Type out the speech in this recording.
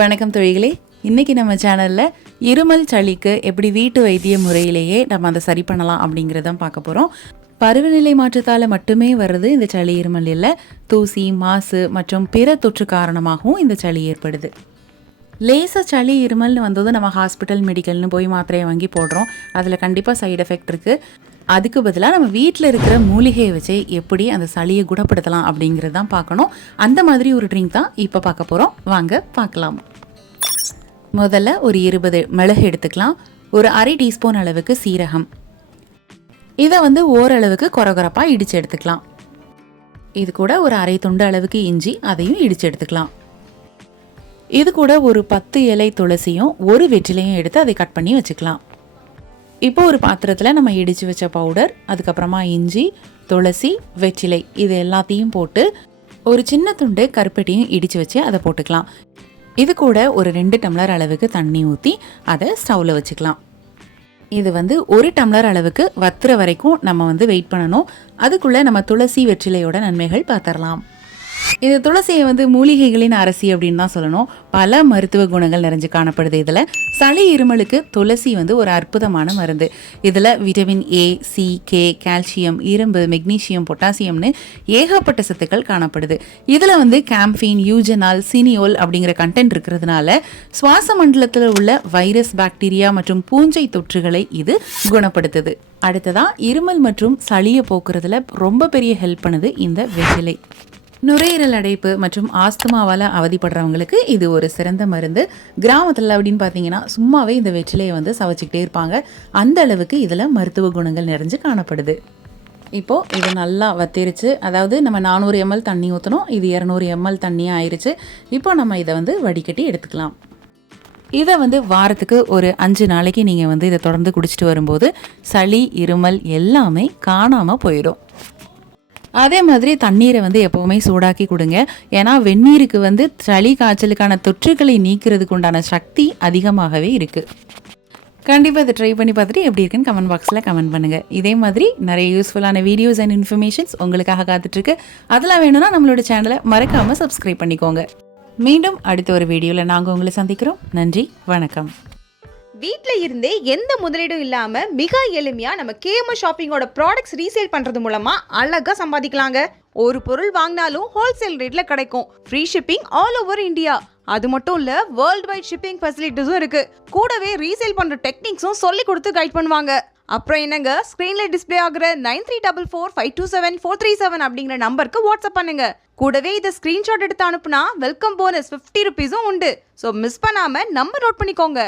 வணக்கம் தொழிகளே. இன்றைக்கி நம்ம சேனலில் இருமல் சளிக்கு எப்படி வீட்டு வைத்திய முறையிலேயே நம்ம அதை சரி பண்ணலாம் அப்படிங்கிறதான் பார்க்க போகிறோம். பருவநிலை மாற்றத்தால் மட்டுமே வருது இந்த சளி இருமல் இல்லை, தூசி மாசு மற்றும் பிற தொற்று காரணமாகவும் இந்த சளி ஏற்படுது. லேசாக சளி இருமல்னு வந்தது நம்ம ஹாஸ்பிட்டல் மெடிக்கல்னு போய் மாத்திரையை வாங்கி போடுறோம். அதில் கண்டிப்பாக சைடு எஃபெக்ட் இருக்குது. அதுக்கு பதிலாக நம்ம வீட்டில் இருக்கிற மூலிகையை வச்சு எப்படி அந்த சளியை குணப்படுத்தலாம் அப்படிங்கிறது தான் பார்க்கணும். அந்த மாதிரி ஒரு ட்ரிங்க் தான் இப்போ பார்க்க போகிறோம். வாங்க பார்க்கலாம். முதல்ல ஒரு 20 மிளகு எடுத்துக்கலாம். ஒரு அரை டீஸ்பூன் அளவுக்கு சீரகம். இதை ஓரளவுக்கு கொரகொரப்பாக இடித்து எடுத்துக்கலாம். இது கூட ஒரு அரை துண்டு அளவுக்கு இஞ்சி, அதையும் இடித்து எடுத்துக்கலாம். இது கூட ஒரு 10 இலை துளசியும் ஒரு வெற்றிலையும் எடுத்து அதை கட் பண்ணி வச்சுக்கலாம். இப்போ ஒரு பாத்திரத்தில் நம்ம இடித்து வச்ச பவுடர், அதுக்கப்புறமா இஞ்சி, துளசி, வெற்றிலை இது எல்லாத்தையும் போட்டு ஒரு சின்ன துண்டு கருப்பட்டியும் இடித்து வச்சு அதை போட்டுக்கலாம். இது கூட ஒரு 2 டம்ளர் அளவுக்கு தண்ணி ஊற்றி அதை ஸ்டவ்வில் வச்சுக்கலாம். இது 1 டம்ளர் அளவுக்கு வத்துற வரைக்கும் நம்ம வெயிட் பண்ணணும். அதுக்குள்ளே நம்ம துளசி வெற்றிலையோட நன்மைகள் பார்த்துடலாம். இந்த துளசியை மூலிகைகளின் அரசி அப்படின்னு தான் சொல்லணும். பல மருத்துவ குணங்கள் நிறைஞ்சு காணப்படுது. இதில் சளி இருமலுக்கு துளசி ஒரு அற்புதமான மருந்து. இதில் vitamin A, C, K, calcium, இரும்பு, மெக்னீசியம், பொட்டாசியம்னு ஏகப்பட்ட சத்துக்கள் காணப்படுது. இதில் கேம்ஃபின், யூஜனால், சினியோல் அப்படிங்கிற கண்டென்ட் இருக்கிறதுனால சுவாச மண்டலத்தில் உள்ள வைரஸ், பாக்டீரியா மற்றும் பூஞ்சை தொற்றுகளை இது குணப்படுத்துது. அடுத்ததான் இருமல் மற்றும் சளியை போக்குறதுல ரொம்ப பெரிய ஹெல்ப் பண்ணுது இந்த வெற்றிலை. நுரையீரல் அடைப்பு மற்றும் ஆஸ்துமாவால் அவதிப்படுறவங்களுக்கு இது ஒரு சிறந்த மருந்து. கிராமத்தில் அப்படின்னு பார்த்தீங்கன்னா சும்மாவே இந்த வெற்றிலையை சவைச்சிக்கிட்டே இருப்பாங்க. அந்த அளவுக்கு இதில் மருத்துவ குணங்கள் நிறைஞ்சு காணப்படுது. இப்போது இது நல்லா வத்திருச்சு. அதாவது நம்ம 400 ml தண்ணி ஊற்றணும். இது 200 ml தண்ணியாக ஆயிடுச்சு. இப்போ நம்ம இதை வடிகட்டி எடுத்துக்கலாம். இதை வாரத்துக்கு ஒரு 5 நாளைக்கு நீங்கள் இதை தொடர்ந்து குடிச்சிட்டு வரும்போது சளி இருமல் எல்லாமே காணாமல் போயிடும். அதே மாதிரி தண்ணீரை எப்போவுமே சூடாக்கி கொடுங்க. ஏன்னா வெந்நீருக்கு சளி காய்ச்சலுக்கான தொற்றுகளை நீக்கிறதுக்கு உண்டான சக்தி அதிகமாகவே இருக்குது. கண்டிப்பாக இதை ட்ரை பண்ணி பார்த்துட்டு எப்படி இருக்குன்னு கமெண்ட் பாக்ஸில் கமெண்ட் பண்ணுங்கள். இதே மாதிரி நிறைய யூஸ்ஃபுல்லான வீடியோஸ் அண்ட் இன்ஃபர்மேஷன்ஸ் உங்களுக்காக காத்துட்ருக்கு. அதெல்லாம் வேணும்னா நம்மளோட சேனலை மறக்காமல் சப்ஸ்கிரைப் பண்ணிக்கோங்க. மீண்டும் அடுத்த ஒரு வீடியோவில் நாங்கள் உங்களை சந்திக்கிறோம். நன்றி, வணக்கம். வீட்டில் இருந்தே எந்த முதலீடும் இல்லாமல் மிக எளிமையாக நம்ம கேஎம்எஸ் ஷாப்பிங்கோட ப்ராடக்ட்ஸ் ரீசேல் பண்ணுறது மூலமாக அழகாக சம்பாதிக்கலாங்க. ஒரு பொருள் வாங்கினாலும் ஹோல்சேல் ரேட்டில் கிடைக்கும். Free shipping all over India. அது மட்டும் இல்லை, வேர்ல்டு வைட் ஷிப்பிங் ஃபெசிலிட்டிஸும் இருக்குது. கூடவே ரீசேல் பண்ணுற டெக்னிக்ஸும் சொல்லி கொடுத்து கைட் பண்ணுவாங்க. அப்புறம் என்னங்க, ஸ்க்ரீனில் டிஸ்பிளே ஆகிற 9344527437 அப்படிங்கிற நம்பருக்கு வாட்ஸ்அப் பண்ணுங்க. கூடவே இதை ஸ்க்ரீன்ஷாட் எடுத்து அனுப்புனா வெல்கம் போனஸ் 50 ரூபீஸும் உண்டு. ஸோ மிஸ் பண்ணாமல் நம்பர் நோட் பண்ணிக்கோங்க.